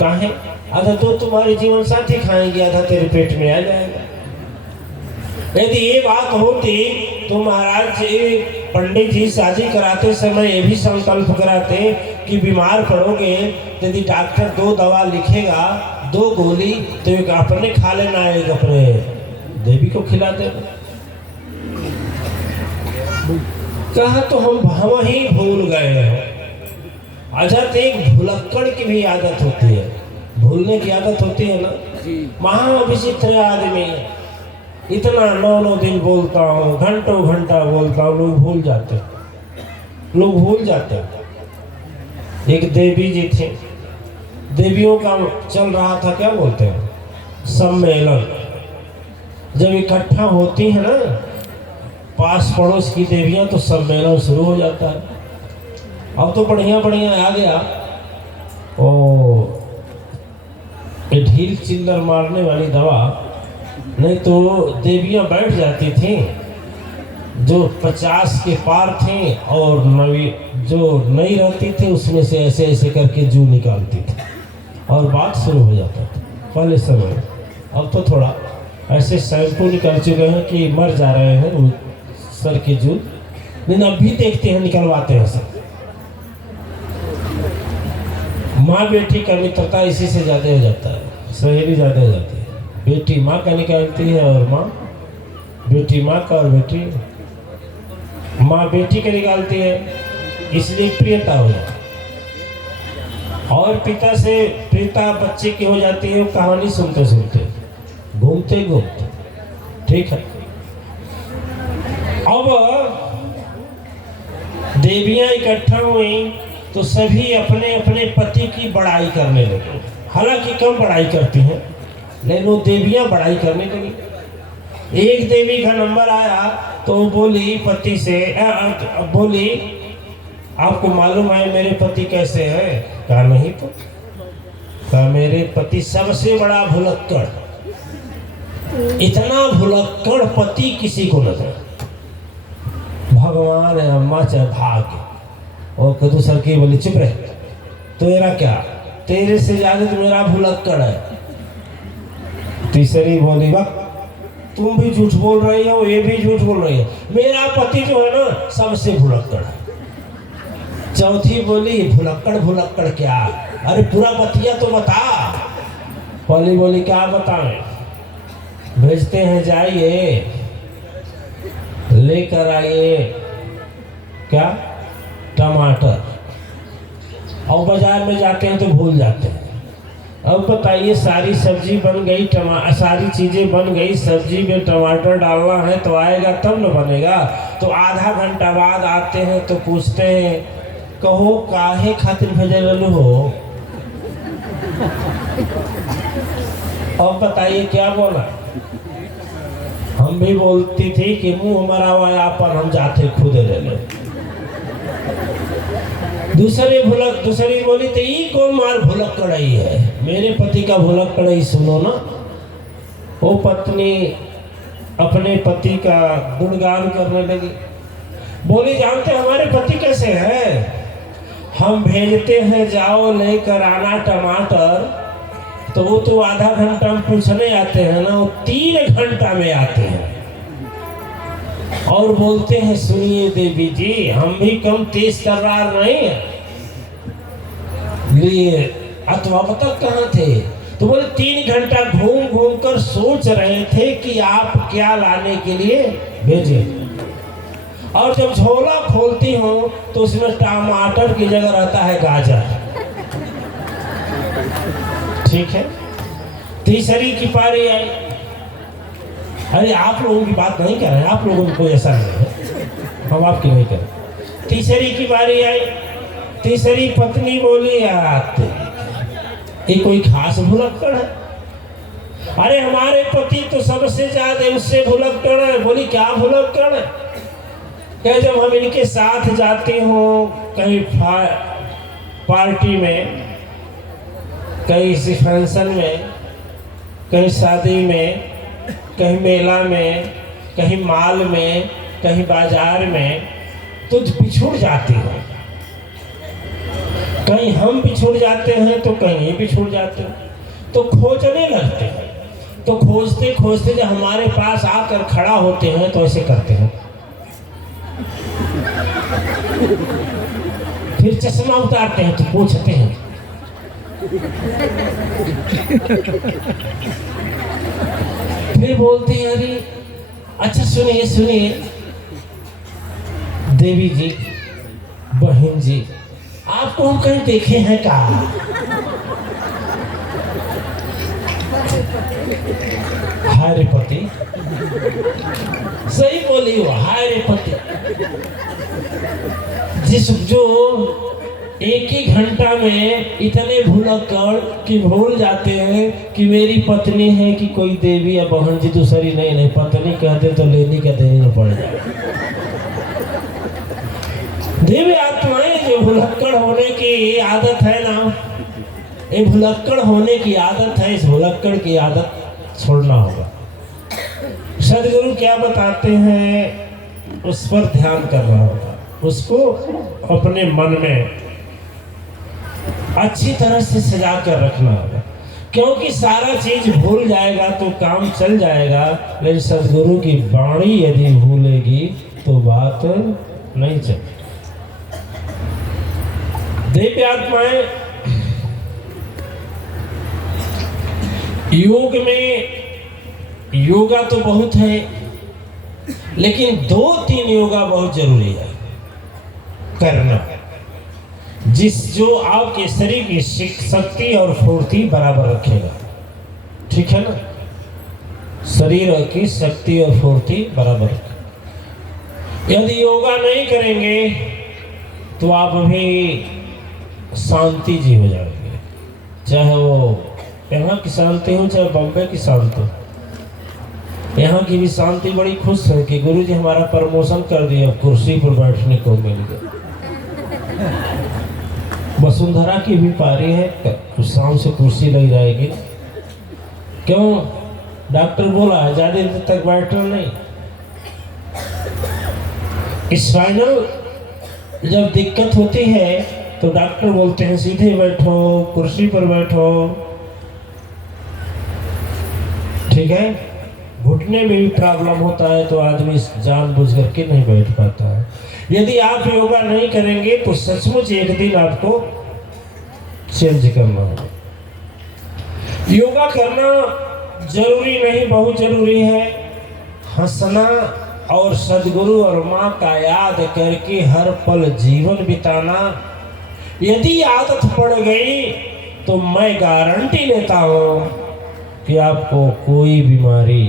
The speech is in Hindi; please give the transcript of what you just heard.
काहे? आधा तो तुम्हारे जीवन साथी खाएंगे, आधा तेरे पेट में आ जाएगा। यदि ये बात होती तो महाराज पंडित जी शादी कराते समय ये भी संकल्प कराते कि बीमार पड़ोगे, यदि डॉक्टर 2 दवा लिखेगा, 2 गोली, तो एक अपने खा लेना, एक अपने देवी को खिला देना। कहा तो हम ही भूल गए हैं। अच्छा, तो एक भुलक्कड़ की भी आदत होती है, भूलने की आदत होती है ना। महा विचित्र आदमी, इतना 9 दिन बोलता हूँ, घंटों घंटा बोलता हूँ, लोग भूल जाते। एक देवी जी थे, देवियों का चल रहा था, क्या बोलते हैं, सम्मेलन। जब इकट्ठा होती है ना पास पड़ोस की देवियां, तो सम्मेलन शुरू हो जाता है। अब तो बढ़िया आ गया, ओ ये ढील चिल्लर मारने वाली दवा, नहीं तो देवियां बैठ जाती थी, जो 50 के पार थे, और जो नहीं रहती थी उसमें से ऐसे ऐसे करके जू निकालती थी, और बात शुरू हो जाता था पहले समय। अब तो थोड़ा ऐसे शैम्पू निकल चुके हैं कि मर जा रहे हैं सर के जू, लेकिन अब भी देखते हैं, निकलवाते हैं सब। माँ बेटी का मित्रता इसी से ज़्यादा हो जाता है, सहेली ज़्यादा हो जाती है। बेटी माँ का निकालती है, और बेटी माँ का, और माँ बेटी का निकालती है, इसलिए प्रियता हो जाती है। और पिता से प्रियता बच्चे की हो जाती है, कहानी सुनते घूमते, ठीक है। अब देवियां इकट्ठा हुई तो सभी अपने अपने पति की बड़ाई करने लगे। हालांकि कम बड़ाई करती हैं, लेकिन वो देवियां बड़ाई करने लगी। एक देवी का नंबर आया तो बोली पति से, बोली आपको मालूम है मेरे पति कैसे हैं? कहा नहीं तो। कहा मेरे पति सबसे बड़ा भुलक्कड़, इतना भुलक्कड़ पति किसी को न दे। भगवान है, अम्मा चाहे भाग्य। और कदू सर की बोली चुप रहे, तेरा क्या, तेरे से ज्यादा तो मेरा भुलक्कड़ है। तीसरी बोली वाह तुम भी झूठ बोल रही हो, ये भी झूठ बोल रही है, मेरा पति जो है ना सबसे भुलक्कड़ है। चौथी बोली भुलक्कड़ क्या, अरे पूरा बतिया तो बता। पहली बोली क्या बताएं, भेजते हैं जाइए लेकर आइए क्या, टमाटर। और बाजार में जाते हैं तो भूल जाते हैं। अब बताइए सारी सब्जी बन गई, सारी चीज़ें बन गई, सब्जी में टमाटर डालना है तो आएगा तब न बनेगा। तो आधा घंटा बाद आते हैं तो पूछते हैं कहो काहे खातिर भेजल हो। अब बताइए क्या बोला। हम भी बोलती थी कि मुंह हमारा वाया पर हम जाते खुद ले लो। दूसरी बोली तो ये कौन मार भुलक्कड़ई है, मेरे पति का भुलक्कड़ई सुनो ना। वो पत्नी अपने पति का गुणगान करने लगी, बोली जानते हमारे पति कैसे हैं, हम भेजते हैं जाओ लेकर आना टमाटर, तो वो तो आधा घंटा में पूछने आते हैं ना, वो 3 घंटा में आते हैं। और बोलते हैं सुनिए देवी जी हम भी कम तेज तर्रार नहीं है, लिए अथवा तक कहाँ थे। तो बोले 3 घंटा घूम घूम कर सोच रहे थे कि आप क्या लाने के लिए भेजे। और जब झोला खोलती हूँ तो उसमें टमाटर की जगह रहता है गाजर। ठीक है, तीसरी की पारी आई। अरे आप लोगों की बात नहीं कर रहे हैं, आप लोगों को कोई ऐसा नहीं है, हम आपकी नहीं कर रहे। तीसरी की बारी आई, तीसरी पत्नी बोली ये कोई खास भुलक्कड़ है, अरे हमारे पति तो सबसे ज्यादा उससे भुलक्कड़ है। बोली क्या भुलक्कड़ है? क्या जब हम इनके साथ जाते हो कहीं पार्टी में, कहीं फंक्शन में, कहीं शादी में, कहीं मेला में, कहीं मॉल में, कहीं बाजार में, तो बिछुड़ जाती हो। कहीं हम भी छूट जाते हैं तो कहीं ये भी छूट जाते हैं, तो खोजने लगते हैं। तो खोजते खोजते जब हमारे पास आकर खड़ा होते हैं तो ऐसे करते हैं, फिर चश्मा उतारते हैं तो पूछते हैं, फिर बोलते हैं अरे अच्छा सुनिए सुनिए देवी जी, बहन जी, आपको हम कहीं देखे हैं क्या? हाय रे पति, सही बोली हो, हाय रे पति। जिस जो एक ही घंटा में इतने भुलक्कड़ कि भूल जाते हैं कि मेरी पत्नी है कि कोई देवी या बहन जी दूसरी नहीं, पत्नी कहते तो लेनी का देना पड़ जाए। देवी आत्माएं जो भुलक्कड़ होने की आदत है ना, ये भुलक्कड़ होने की आदत है, इस भुलक्कड़ की आदत छोड़ना होगा। सदगुरु क्या बताते हैं उस पर ध्यान करना होगा, उसको अपने मन में अच्छी तरह से सजा कर रखना होगा, क्योंकि सारा चीज भूल जाएगा तो काम चल जाएगा, लेकिन सदगुरु की वाणी यदि भूलेगी तो बात नहीं चलेगी। दिव्य आत्माएं योग में, योगा तो बहुत है लेकिन 2-3 योगा बहुत जरूरी है करना, जो आपके शरीर की शक्ति और फुर्ती बराबर रखेगा। ठीक है ना, शरीर की शक्ति और फुर्ती बराबर रखेगा। यदि योगा नहीं करेंगे तो आप भी शांति जी हो जाएंगे, चाहे वो यहाँ की शांति हो चाहे बॉम्बे की शांति हो। यहाँ की भी शांति बड़ी खुश है कि गुरुजी हमारा प्रमोशन कर दिया, कुर्सी पर बैठने को मिल गया। वसुंधरा की भी पारी है, कुछ शाम से कुर्सी लग जाएगी। क्यों? डॉक्टर बोला है ज्यादा देर तक बैठना नहीं। स्पाइनल जब दिक्कत होती है तो डॉक्टर बोलते हैं सीधे बैठो, कुर्सी पर बैठो। ठीक है, घुटने में भी प्रॉब्लम होता है तो आदमी जानबूझ करके नहीं बैठ पाता है। यदि आप योगा नहीं करेंगे तो सचमुच एक दिन आपको चेंज करना होगा। योगा करना जरूरी नहीं, बहुत जरूरी है। हंसना और सदगुरु और माँ का याद करके हर पल जीवन बिताना, यदि आदत पड़ गई तो मैं गारंटी लेता हूँ कि आपको कोई बीमारी